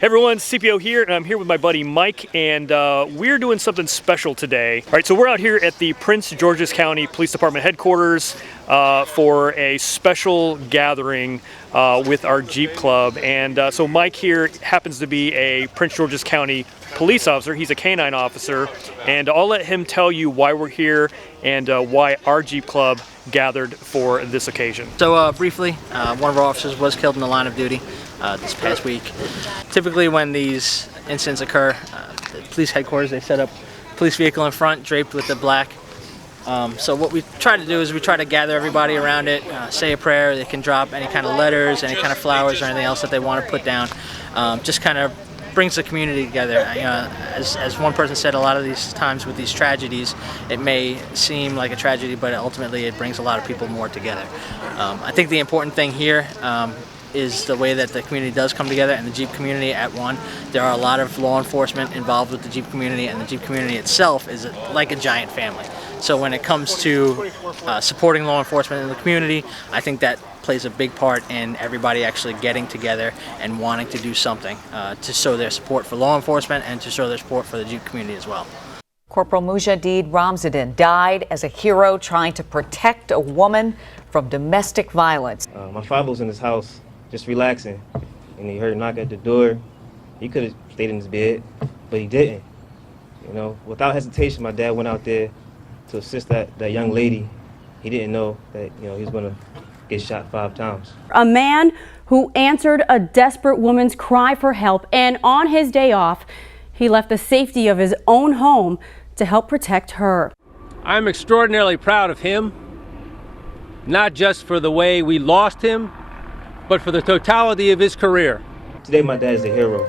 Hey everyone, CPO here, and I'm here with my buddy Mike, and we're doing something special today. All right, so we're out here at the Prince George's County Police Department headquarters for a special gathering with our Jeep Club. And so Mike here happens to be a Prince George's County police officer. He's a canine officer, and I'll let him tell you why we're here and why our Jeep Club gathered for this occasion. So briefly, one of our officers was killed in the line of duty this past week. Typically when these incidents occur, the police headquarters, they set up a police vehicle in front draped with the black. So what we try to do is we try to gather everybody around it, say a prayer. They can drop any kind of letters, any kind of flowers or anything else that they want to put down. Just kind of brings the community together. As one person said, a lot of these times with these tragedies, it may seem like a tragedy, but ultimately it brings a lot of people more together. I think the important thing here is the way that the community does come together, and the Jeep community at one. There are a lot of law enforcement involved with the Jeep community, and the Jeep community itself is like a giant family. So when it comes to supporting law enforcement in the community, I think that plays a big part in everybody actually getting together and wanting to do something to show their support for law enforcement and to show their support for the Jeep community as well. Corporal Mujahid Ramzziddin died as a hero trying to protect a woman from domestic violence. My father was in his house just relaxing, and he heard a knock at the door. He could have stayed in his bed, but he didn't. You know, without hesitation, my dad went out there to assist that young lady. He didn't know that, you know, he was going to get shot 5 times. A man who answered a desperate woman's cry for help, and on his day off, he left the safety of his own home to help protect her. I'm extraordinarily proud of him, not just for the way we lost him, but for the totality of his career. Today my dad is a hero.